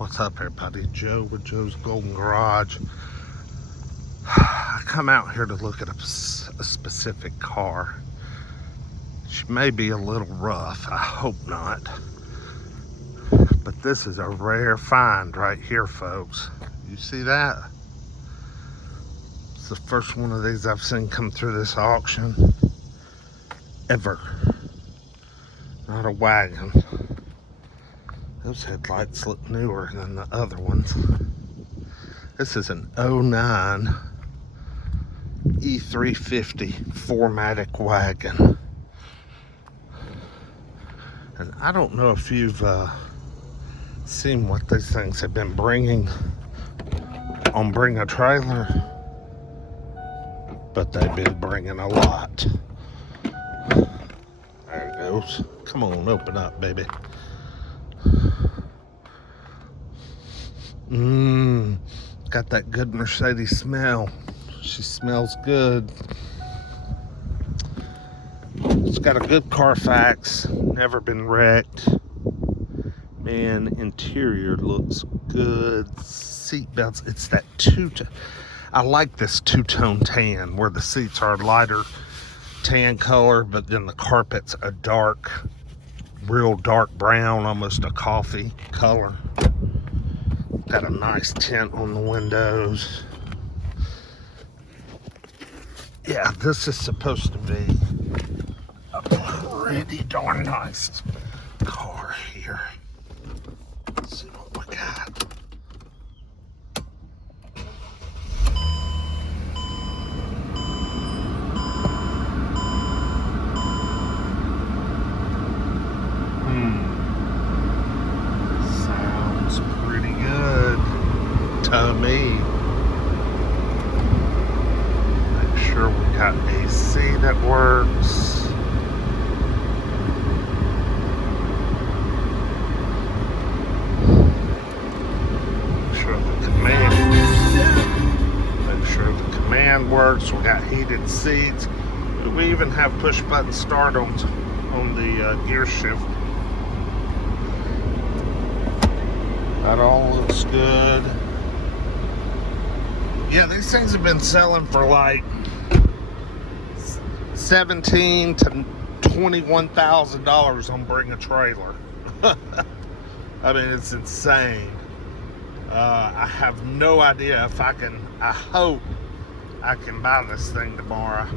What's up, everybody? Joe with Joe's Golden Garage. I come out here to look at a specific car. She may be a little rough. I hope not. But this is a rare find right here, folks. You see that? It's the first one of these I've seen come through this auction ever. Not a Wagon. Those headlights look newer than the other ones. This is an 09 e350 4matic Wagon. And I don't know if you've seen what these things have been bringing on Bring a Trailer, but they've been bringing a lot. There it goes. Come on, open up, baby. Got that good Mercedes smell. She smells good. It's got a good Carfax, never been wrecked. Man, interior looks good. Seat belts, it's that I like this two-tone tan where the seats are lighter tan color, but then the carpet's a dark, real dark brown, almost a coffee color. Got a nice tint on the windows. Yeah, this is supposed to be a pretty darn nice car here. Let's see what we got. Sounds pretty good to me. Make sure we got AC that works. Make sure the command works. We got heated seats. We even have push button start on the gear shift. That all looks good. Yeah, these things have been selling for like $17,000 to $21,000 on Bring a Trailer. I mean, it's insane. I have no idea if I hope I can buy this thing tomorrow.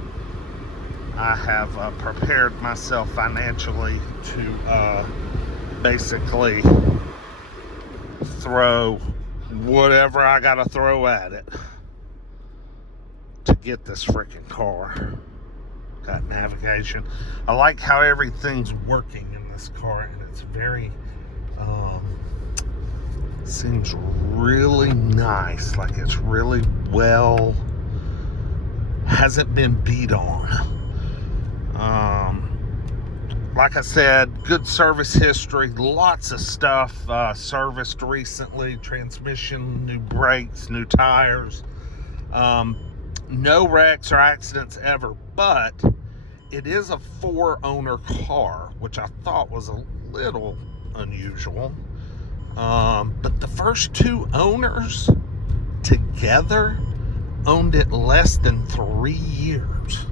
I have prepared myself financially to basically throw whatever I gotta throw at it to get this freaking car. Got navigation. I like how everything's working in this car, and it's very seems really nice, like it's really well, hasn't been beat on. Like I said, good service history, lots of stuff serviced recently, transmission, new brakes, new tires, no wrecks or accidents ever, but it is a 4-owner car, which I thought was a little unusual. But the first 2 owners together owned it less than 3 years.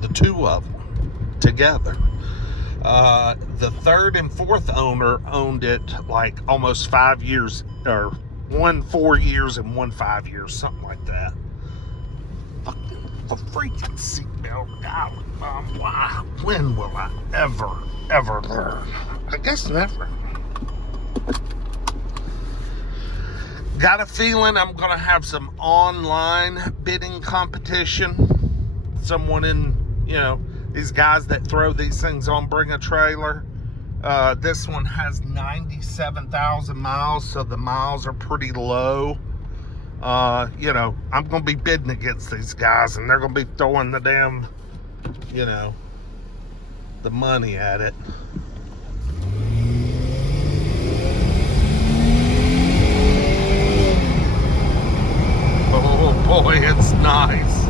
The 2 of them together. The 3rd and 4th owner owned it like almost 5 years, or 1 4 years and 1 5 years, something like that. The freaking seatbelt guy. Wow. When will I ever learn? I guess never. Got a feeling I'm gonna have some online bidding competition. Someone in, these guys that throw these things on Bring a Trailer. This one has 97,000 miles, so the miles are pretty low. I'm going to be bidding against these guys, and they're going to be throwing the damn, the money at it. Oh boy, it's nice.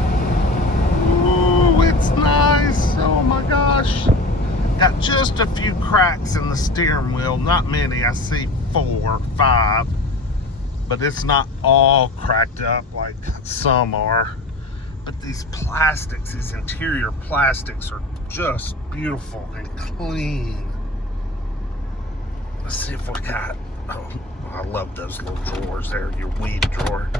Ooh, it's nice. Oh my gosh. Got just a few cracks in the steering wheel. Not many. I see 4 or 5. but it's not all cracked up like some are. But these plastics, these interior plastics, are just beautiful and clean. Let's see if we got, oh, I love those little drawers there, your weed drawer.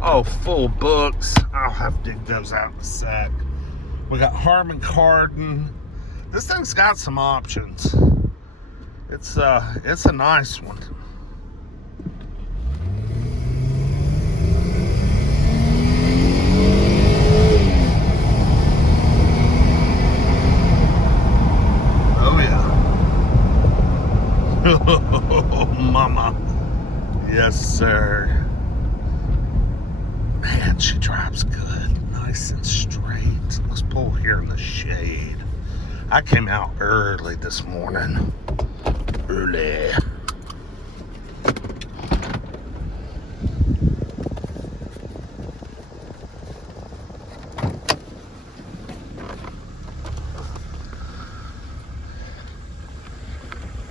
Oh, full books. I'll have to dig those out in a sec. We got Harman Kardon. This thing's got some options. It's a nice one. Oh yeah. Oh mama. Yes sir. Man, she drives good. Nice and straight. Let's pull here in the shade. I came out early this morning. Early.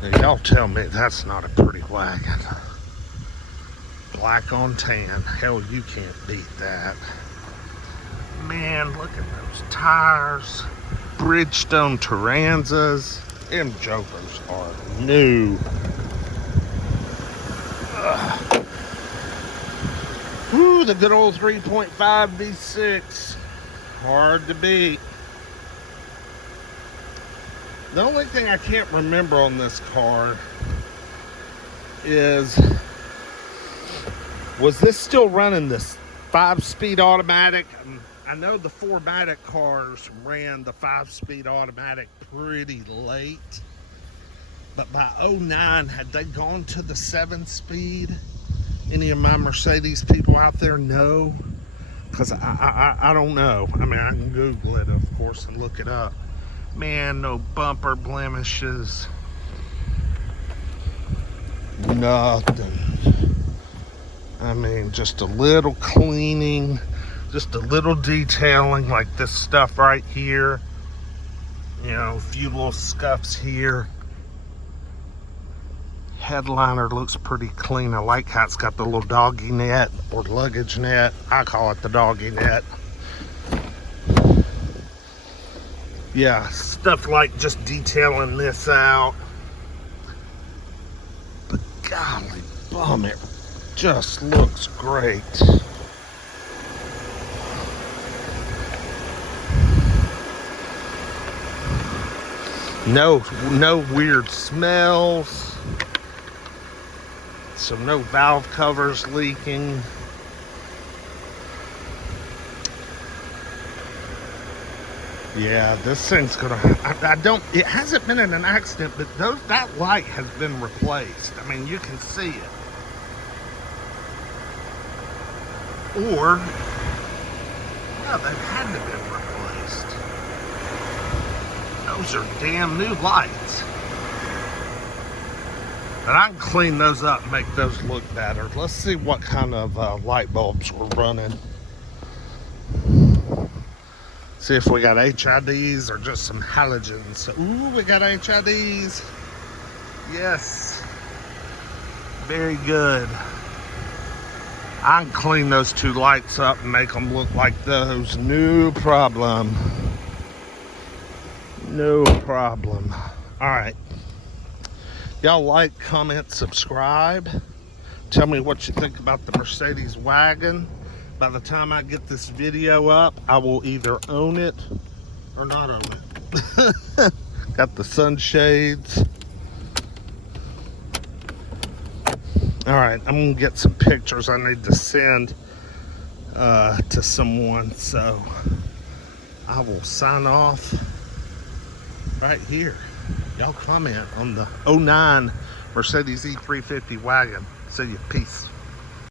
Now, y'all tell me that's not a pretty wagon. Black on tan. Hell, you can't beat that. Man, look at those tires. Bridgestone Turanzas. Them jokers are new. Ugh. Whew, the good old 3.5 V6. Hard to beat. The only thing I can't remember on this car is, was this still running this 5-speed automatic? I know the 4matic cars ran the 5-speed automatic pretty late, but by 09, had they gone to the 7-speed? Any of my Mercedes people out there know? Because I don't know. I mean, I can Google it, of course, and look it up. Man, no bumper blemishes. Nothing. I mean, just a little cleaning. Just a little detailing, like this stuff right here. You know, a few little scuffs here. Headliner looks pretty clean. I like how it's got the little doggy net or luggage net. I call it the doggy net. Yeah, stuff like just detailing this out. But golly bum, it just looks great. No weird smells. So no valve covers leaking. Yeah, this thing's gonna, I don't, it hasn't been in an accident, but that light has been replaced. I mean, you can see it. Or, yeah, they had to have been replaced. Those are damn new lights. And I can clean those up and make those look better. Let's see what kind of light bulbs we're running. See if we got HIDs or just some halogens. Ooh, we got HIDs. Yes. Very good. I can clean those two lights up and make them look like those. No problem. No problem. All right. Y'all like, comment, subscribe. Tell me what you think about the Mercedes Wagon. By the time I get this video up, I will either own it or not own it. Got the sunshades. All right, I'm gonna get some pictures I need to send to someone, so I will sign off right here. Y'all comment on the 09 Mercedes E350 Wagon. See you. Peace.